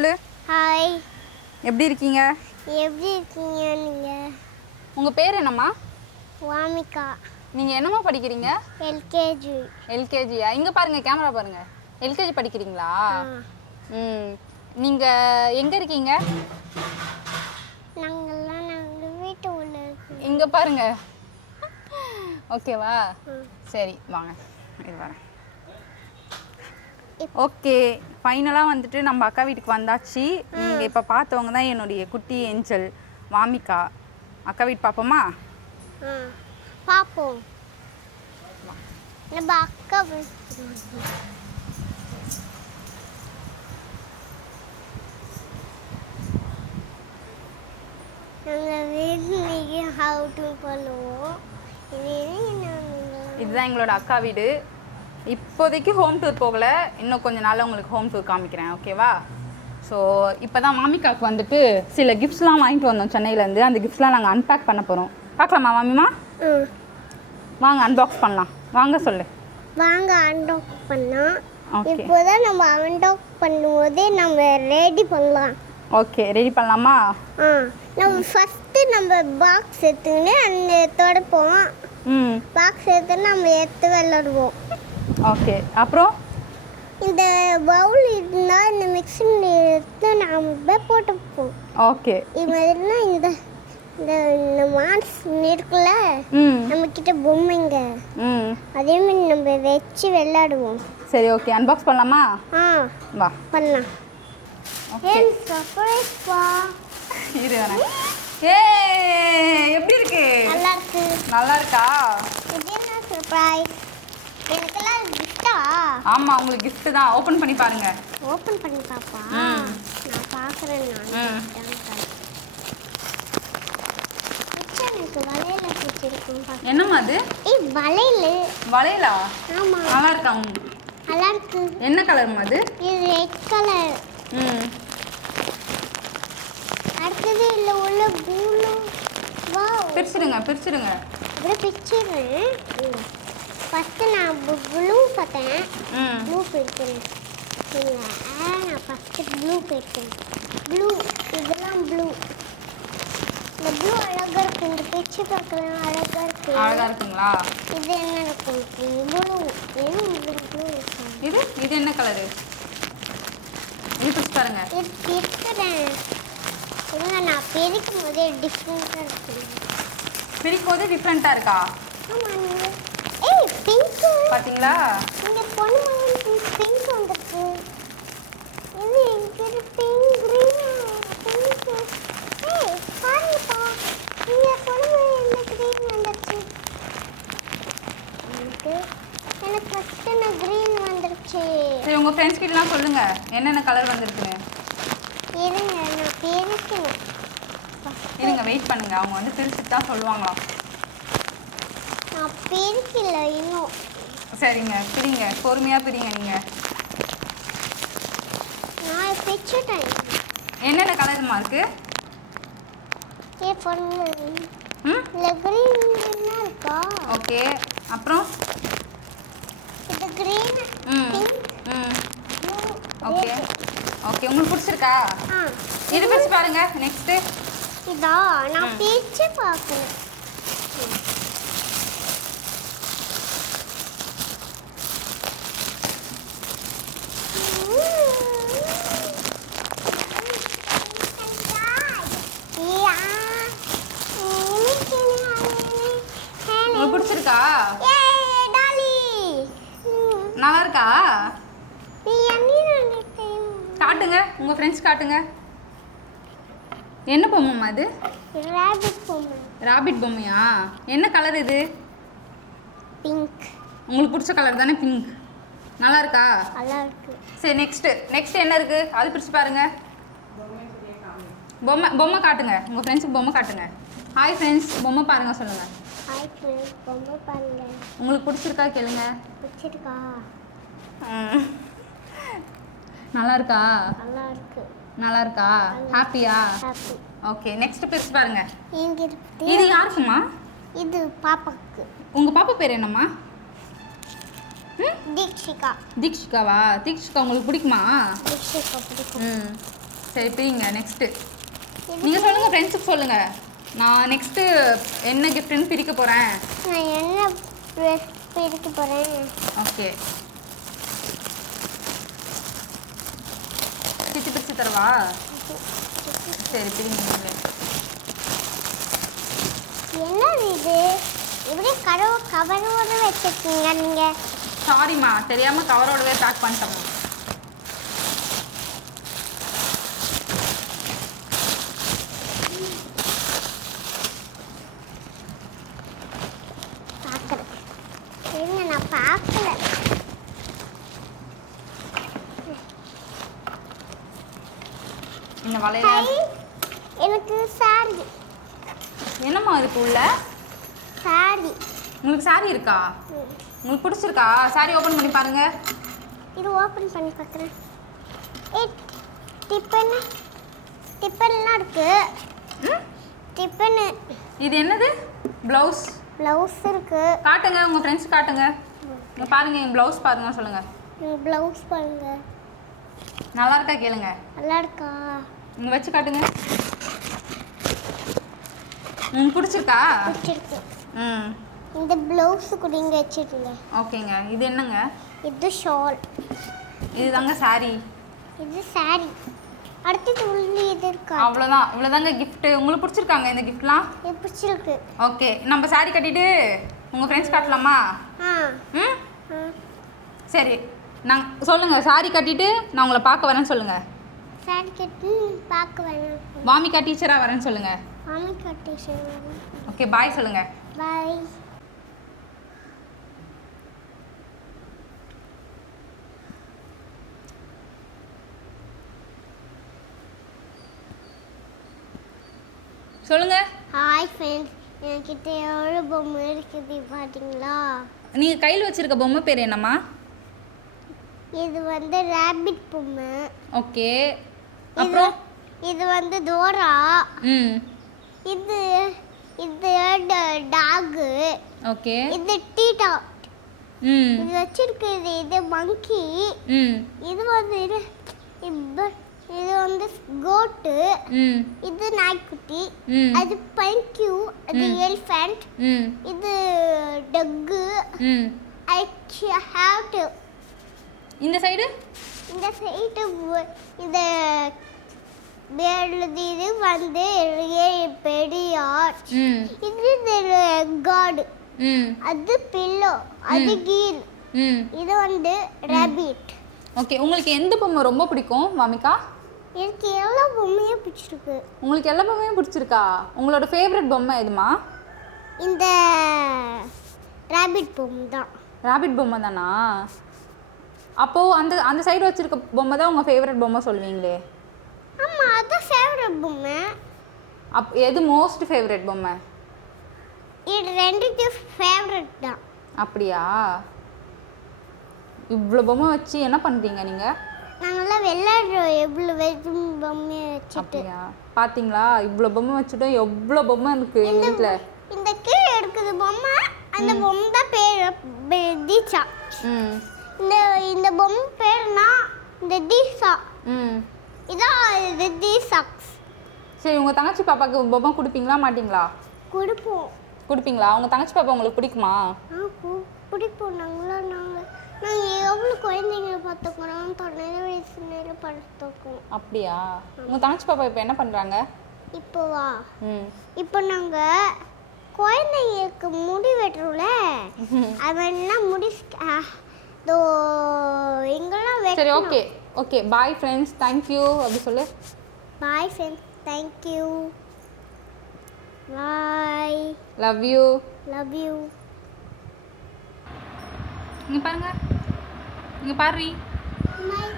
சொல்லு. ஹாய். எப்படி இருக்கீங்க? எப்படி இருக்கீங்க நீங்க? உங்கள் பேர் என்னம்மா? வாமிகா. நீங்கள் என்னம்மா படிக்கிறீங்க? எல்கேஜி. எல்கேஜியா? இங்கே பாருங்கள், கேமரா பாருங்கள். எல்கேஜி படிக்கிறீங்களா? நீங்கள் எங்கே இருக்கீங்க? நாங்கள் வீட்டு உள்ள இருக்கோம். இங்கே பாருங்கள். ஓகேவா? சரி வாங்க, இது வரேன். ஓகே, ஃபைனலாக வந்துட்டு நம்ம அக்கா வீட்டுக்கு வந்தாச்சு. நீங்கள் இப்போ பார்த்தவங்க தான் என்னுடைய குட்டி ஏஞ்சல் வாமிகா. அக்கா வீட்டு பார்ப்போமா? பார்ப்போம். நம்ம அக்கா நாங்கள் வீட்டுக்கு அவுட்டிங் பண்ணுவோம். இதுதான் எங்களோட அக்கா வீடு. இப்போதைக்கு ஹோம் டூர் போகலை, இன்னும் கொஞ்சம் நாளில் உங்களுக்கு ஹோம் டூர் காமிக்கிறேன், ஓகேவா? ஸோ இப்போ தான் மாமிக்காவுக்கு வந்துட்டு சில கிஃப்ட்ஸ்லாம் வாங்கிட்டு வந்தோம் சென்னையிலேருந்து. அந்த கிஃப்ட்ஸ்லாம் நாங்கள் அன்பேக் பண்ண போகிறோம். பார்க்கலாமா மாமிமா? வாங்க அன்பாக்ஸ் பண்ணலாம். வாங்க சொல்லு. வாங்க அன்பாக்ஸ் பண்ணலாம். இப்போதான் நம்ம அன்பாக்ஸ் பண்ணும்போதே நம்ம ரெடி பண்ணலாம். ஓகே, ரெடி பண்ணலாமா? நம்ம ஃபஸ்ட்டு நம்ம பாக்ஸ் எடுத்துக்கிட்டு அந்த தொடப்போம். பாக்ஸ் எடுத்து நம்ம எடுத்து விளாடுவோம். ஓகே, அப்புறம் இந்த பவுல் இருந்தால் இந்த மிக்சிங் எடுத்து நம்ம போட்டுப்போம். ஓகே, இது மாதிரினா இந்த இந்த மான்ஸ் இருக்குல்ல, நம்மக்கிட்ட பொம்மைங்க, அதே மாதிரி நம்ம வச்சு விளாடுவோம். சரி, ஓகே, அன்பாக்ஸ் பண்ணலாமா? வா பண்ணலாம். சர்ப்ரைஸ் பா. இரு வரேன். ஏ, எப்படி இருக்கு? நல்லா இருக்கு. நல்லா இருக்கா? இது என்ன சர்ப்ரைஸ்? எனக்கெல்லாம் கிஃப்டா? ஆமா, உங்களுக்கு gift தான். ஓபன் பண்ணி பாருங்க. ஓபன் பண்ணி பாப்பா. நான் பார்க்கறேன். எனக்கு வளையல பிடிச்சிருக்கும். என்னம்மா அது? வளையலா? ஆமா, நல்லா இருக்கா? நல்லா இருக்கு. என்ன கலர்மா அது? இது ரெட் கலர். அடுத்தது இல்ல உள்ள ப்ளூ. வாவ், பிரிச்சிடுங்க. அப்படியே பிரிச்சிடுறேன். ஃபர்ஸ்ட் நான் ப்ளூ பார்த்தேன். ப்ளூ பிரிக்கிறேன். இல்லை, நான் ஃபர்ஸ்ட் ப்ளூ பிரிக்கிறேன். ப்ளூ, இதெல்லாம் ப்ளூ. இந்த ப்ளூ அழகா இருக்கு. இந்த பிரிச்சு பார்க்கலாம், அழகா இருக்கு. அழகா இருக்குங்களா? இது என்ன இருக்கும்? ப்ளூ. ப்ளூ இது என்ன கலரு? இது பிரிச்சு பாருங்க. இது பிரிக்கிறேன். இல்ல, நான் பிரிக்கும் போதே டிஃப்ரெண்டா இருக்கு. பிரிக்கும் போதே டிஃப்ரெண்டா இருக்கா? ஆமா. ஏய், பிங்க் பாத்தீங்களா? இங்க பொண்ணு பிங்க் வந்திருக்கு. இது இங்க பிங்க் கிரீன் பிங்க். ஏய், பாருப்பா, இங்க பொண்ணு என்ன கிரீன் வந்துருச்சு. எனக்கு ஃபர்ஸ்ட் என்ன கிரீன் வந்துருச்சு. சரி, உங்க ஃப்ரெண்ட்ஸ் கிட்டலாம் சொல்லுங்க என்னென்ன கலர் வந்திருக்குன்னு. இருங்க, நான் பிரிக்கணும். இருங்க, வெயிட் பண்ணுங்க. அவங்க வந்து பிரிச்சுட்டு தான் சொல்லுவாங்களாம். நான் பிரிக்கல இன்னும். சரிங்க, பிரிங்க, பொறுமையா பிரிங்க. நீங்க நான் பிரிச்சுட்டேன். என்னென்ன கலர்மா இருக்கு? ஏ பொண்ணு, இல்லை கிரீன் இருக்கா? ஓகே, அப்புறம் இது கிரீன். ஓகே ஓகே, உங்களுக்கு பிடிச்சிருக்கா? இது பிரிச்சு பாருங்க. நெக்ஸ்ட் இதா நான் பிரிச்சு பார்க்கணும். உங்களுக்கு பிடிச்சிருக்கா? டாலி நல்லா இருக்கா? காட்டுங்க, உங்க ஃப்ரெண்ட்ஸ் காட்டுங்க. என்ன பொம்மைம்மா இது? ராபிட் பொம்மை. ராபிட் பொம்மையா? என்ன கலர் இது? பிங்க். உங்களுக்கு பிடிச்ச கலர் தானே பிங்க்? நல்லா இருக்கா? நல்லா இருக்கு. சரி, நெக்ஸ்ட் என்ன இருக்கு? அது பிரிச்சு பாருங்க. பொம்மை காட்டுங்க. உங்க ஃப்ரெண்ட்ஸுக்கு பொம்மை காட்டுங்க. ஹாய் ஃப்ரெண்ட்ஸ், பொம்மை பாருங்க சொல்லுங்க. ஹாய் ஃப்ரெண்ட்ஸ், பொம்மை பாருங்க. உங்களுக்கு பிடிச்சிருக்கா கேளுங்க. பிடிச்சிருக்கா? நல்லா இருக்கா? நல்லா இருக்கு. நல்லா இருக்கா? ஹாப்பியா? ஹாப்பி. ஓகே, நெக்ஸ்ட் பிரிச்சு பாருங்க. இங்க இருக்கு. இது யாருக்குமா? இது பாப்பாக்கு. உங்க பாப்பா பேர் என்னம்மா? தீக்ஷிகா. தீக்ஷிகாவா? தீக்ஷிகா உங்களுக்கு பிடிக்குமா? தீக்ஷிகா பிடிக்கும். சரி பிரிங்க. நெக்ஸ்ட்டு நீங்கள் சொல்லுங்கள், ஃப்ரெண்ட்ஸுக்கு சொல்லுங்கள். நான் நெக்ஸ்ட்டு என்ன கிஃப்ட்டுன்னு பிரிக்க போகிறேன். நான் என்ன பிரிக்க போகிறேன்? ஓகே, பிரித்து தரவா? சரி பிரிங்க. என்னது இது? இப்படி கவரோடு வச்சுருக்கீங்க நீங்கள்? சாரிம்மா, தெரியாமல் கவரோடவே பேக் பண்ணிட்டோம்மா. நான் பார்க்கல. இந்த வளையல எனக்கு சாரி. என்னம்மா இருக்கு உள்ள? சாரி. உங்களுக்கு சாரி இருக்கா? உங்களுக்கு பிடிச்சிருக்கா? சாரி ஓப்பன் பண்ணி பாருங்க. இது ஓப்பன் பண்ணி பார்க்குறேன். டிப்பன்லாம் இருக்கு. டிப்பன். இது என்னது? ப்ளவுஸ். ப்ளவுஸ் இருக்கு. காட்டுங்க, உங்கள் ஃப்ரெண்ட்ஸ் காட்டுங்க. இங்கே பாருங்க, என் ப்ளவுஸ் பாருங்க. சொல்லுங்கள். ப்ளவுஸ் பாருங்க. நல்லா இருக்கா கேளுங்க. நல்லா இருக்கா? இங்கே வச்சு காட்டுங்க. உங்களுக்கு பிடிச்சிருக்கா? பிடிச்சிருக்கு. ம். இந்த ப்ளவுஸ் கூட இங்கே வச்சுருங்க. ஓகேங்க. இது என்னங்க? இது ஷால். இதுதாங்க சாரி. இது சாரி. அடுத்தது உள்ளே இது இருக்கா? அவ்வளோதான். இவ்வளோதாங்க கிஃப்ட்டு. உங்களுக்கு பிடிச்சிருக்காங்க இந்த கிஃப்ட்லாம்? இது பிடிச்சிருக்கு. ஓகே, நம்ம சாரி கட்டிட்டு உங்கள் ஃப்ரெண்ட்ஸ் காட்டலாமா? ம். சரி, நாங்கள் சொல்லுங்கள். சாரி கட்டிட்டு நான் உங்களை பார்க்க வரேன்னு சொல்லுங்கள். சாரி கட்டி பார்க்க வரேன். வாமிகா டீச்சராக வரேன்னு சொல்லுங்கள். வாமிகா டீச்சர். ஓகே, பாய் சொல்லுங்கள். பாய். சொல்லுங்கள். ஹாய் ஃப்ரெண்ட்ஸ், என்கிட்ட எவ்வளோ பொம்மை இருக்குது பார்த்தீங்களா? நீங்கள் கையில் வச்சுருக்க பொம்மை பேர் என்னம்மா? இது வந்து ரேபிட் பொம்மை. ஓகே, அப்புறம் இது வந்து டோரா. ம். இது இது டாகு. ஓகே. இது டீட்டா. ம். இது வச்சிருக்குது இது மங்கி. ம். இது வந்து இது வந்து கோட்டு. ம். இது நாய்க்குட்டி. ம். அது பைக்யூ. அது எலிஃபண்ட். ம். இது டக்கு. ம். I have to. இந்த சைடு இந்த சைடு இந்த இது வந்து பெரியார். ம். இது காடு. ம். அது பில்லோ. அது கீல். ம். இது வந்து ரேபிட். ஓகே, உங்களுக்கு எந்த பொம்மை ரொம்ப பிடிக்கும் வாமிகா? எனக்கு எல்லா பொம்மையும் பிடிச்சிருக்கு. உங்களுக்கு எல்லா பொம்மையும் பிடிச்சிருக்கா? உங்களோட ஃபேவரட் பொம்மை எதுமா? இந்த ரேபிட் பொம்மை தான். ரேபிட் பொம்மை தானா? அப்போது அந்த அந்த சைடு வச்சுருக்க பொம்மை தான் உங்கள் ஃபேவரட் பொம்மை சொல்லுவீங்களே? ஆமாம், அதுதான் ஃபேவரட் பொம்மை. எது மோஸ்ட் ஃபேவரட் பொம்மை? இது ரெண்டுக்கு ஃபேவரட் தான். அப்படியா? இவ்வளோ பொம்மை வச்சு என்ன பண்ணுறீங்க நீங்கள்? நாங்களாம் விளையாடுறோம் எவ்வளோ பொம்மையை வச்சுட்டு. அப்படியா? பார்த்தீங்களா, இவ்வளோ பொம்மை வச்சுட்டோம். எவ்வளோ பொம்மை இருக்குது எங்கள் வீட்டில். இந்த கீழே இருக்குது பொம்மை. அந்த பொம்மை தான் பேர் தீச்சா. ம். இந்த பொம்மை பேர்னா இந்த தீசா. ம். இதான் இது தீசாக்ஸ். சரி, உங்கள் தங்கச்சி பாப்பாவுக்கு பொம்மை கொடுப்பீங்களா மாட்டிங்களா? கொடுப்போம். கொடுப்பீங்களா? உங்கள் தங்கச்சி பாப்பா உங்களுக்கு பிடிக்குமா? பிடிப்போம். நாங்கள் எவ்வளோ குழந்தைங்களை பார்த்துக்கிறோம். 12 வயசு நேரம் பார்த்துக்கோம். அப்படியா? உங்கள் தங்கச்சி பாப்பா இப்போ என்ன பண்ணுறாங்க? இப்போவா? ம். இப்போ நாங்கள் குழந்தைங்களுக்கு முடி வெட்டுறோம்ல, அதெல்லாம் எங்கெல்லாம் சரி, okay okay. Bye friends, thank you அப்படி சொல்லு. Bye friends, thank you. Bye. Love you. Love you. இங்கே பாருங்க, இங்கே பாரு. பாய்.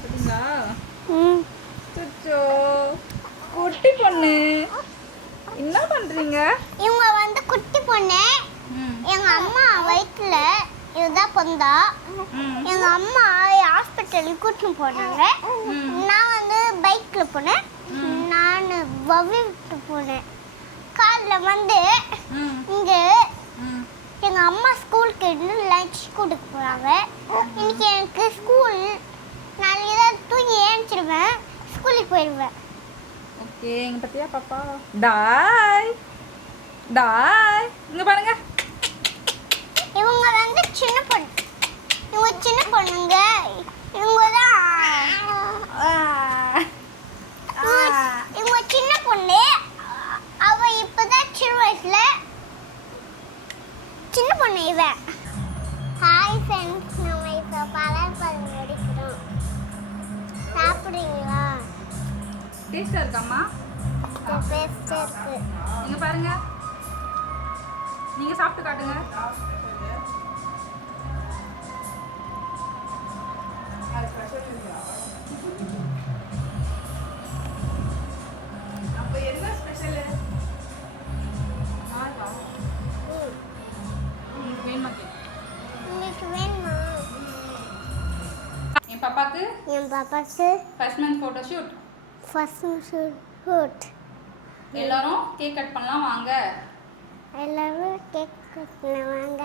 பார்த்தீங்களா? ம். சுச்சோ, குட்டி பொண்ணு என்ன பண்ணுறீங்க? இவங்க வந்து குட்டி பொண்ணு. எங்க அம்மா வயிற்றுல இதுதான் பொந்தா. எங்க அம்மா ஹாஸ்பிட்டலுக்கு கூட்டின்னு போனாங்க. நான் வந்து பைக்கில் போனேன். நான் பவ்வி விட்டு போனேன். காலில் வந்து இங்கே எங்கள் அம்மா ஸ்கூலுக்கு இன்னும் லஞ்ச் கொடுக்க போகிறாங்க. இன்னைக்கு எனக்கு ஸ்கூல். நாளைக்கு தான் தூங்கி ஏஞ்சிடுவேன், ஸ்கூலுக்கு போயிடுவேன். ஓகே, இங்கே பார்த்தியா பாப்பா? டாய் டாய், இங்கே பாருங்க. இவங்க வந்து சின்ன பொண்ணு. இவங்க சின்ன பொண்ணுங்க. இவங்க தான் இவங்க சின்ன பொண்ணு. அவ இப்பதான் சின்ன வயசுல சின்ன பொண்ணு இவ. ஹாய் ஃப்ரெண்ட்ஸ், நம்ம இப்போ பழம் எடுக்கிறோம். சாப்பிடுறீங்களா? டேஸ்டா இருக்காம்மா? டேஸ்டா இருக்கு. இங்கே பாருங்க, நீங்கள் சாப்பிட்டு காட்டுங்க. அப்போ என்ன ஸ்பெஷல்? உங்களுக்கு வேணுமா? உங்களுக்கு வேணுமா? என் பாப்பாக்கு ஃபர்ஸ்ட் மந்த் ஃபோட்டோ ஷூட். எல்லாரும் கேக் கட் பண்ணலாம் வாங்க. எல்லாரும் கேக் கட் பண்ணுவாங்க.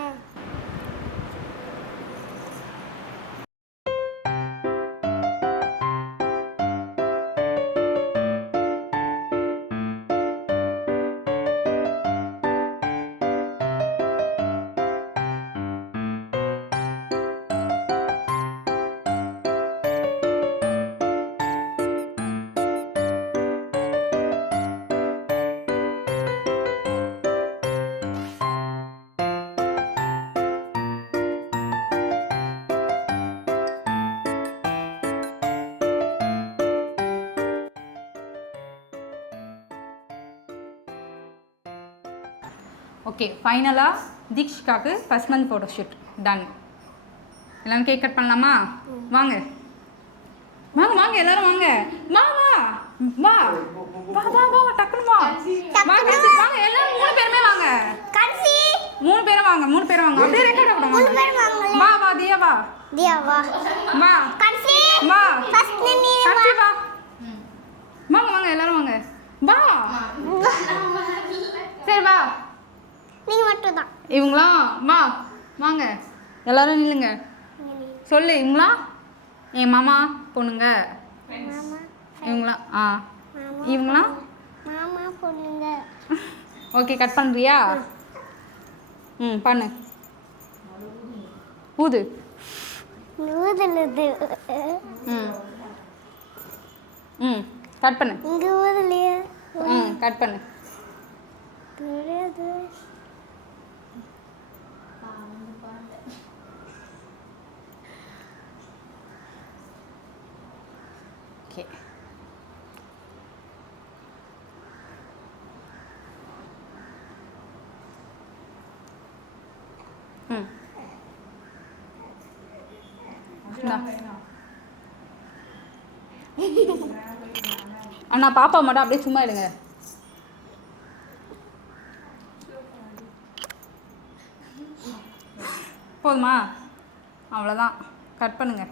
ஓகே, ஃபைனலாக தீக்ஷிகாவுக்கு first month photo shoot done. எல்லாரும் கேக் கட் பண்ணலாமா? வாங்க வாங்க வாங்க, எல்லாரும் வாங்க. வா வா வா வா வா வா, டக்குனு வா. வாங்க வாங்க, எல்லாரும் 3 பேருமே வாங்க. கன்சி 3 பேரும் வாங்க, 3 பேரும் வாங்க. அப்படியே ரெக்கார்ட் ஆகணும். 3 பேர் வாங்க. வா வா தியா வா. தியா வா. வா கன்சி வா. ஃபர்ஸ்ட் நீ கன்சி வா. வாங்க வாங்க, எல்லாரும் வாங்க. வா. சரி வா. நீங்க மட்டும் தான். இவங்களாம் வா வாங்க, எல்லாரும் நில்லுங்க. சொல்லு. இவங்களா என் மாமா பொண்ணுங்க. மாமா இவங்களாம் இவங்களாம் மாமா பொண்ணுங்க. ஓகே, கட் பண்ணுறியா? பண்ணு. ஊது. ஊதுலுது. கட் பண்ணு. இங்க ஊதுலையே. கட் பண்ணு. தெரியாது. ஓகே, அண்ணா பாப்பா மட்டும் அப்படியே சும்மா எடுங்க. போதுமா? அவ்வளோதான், கட் பண்ணுங்க.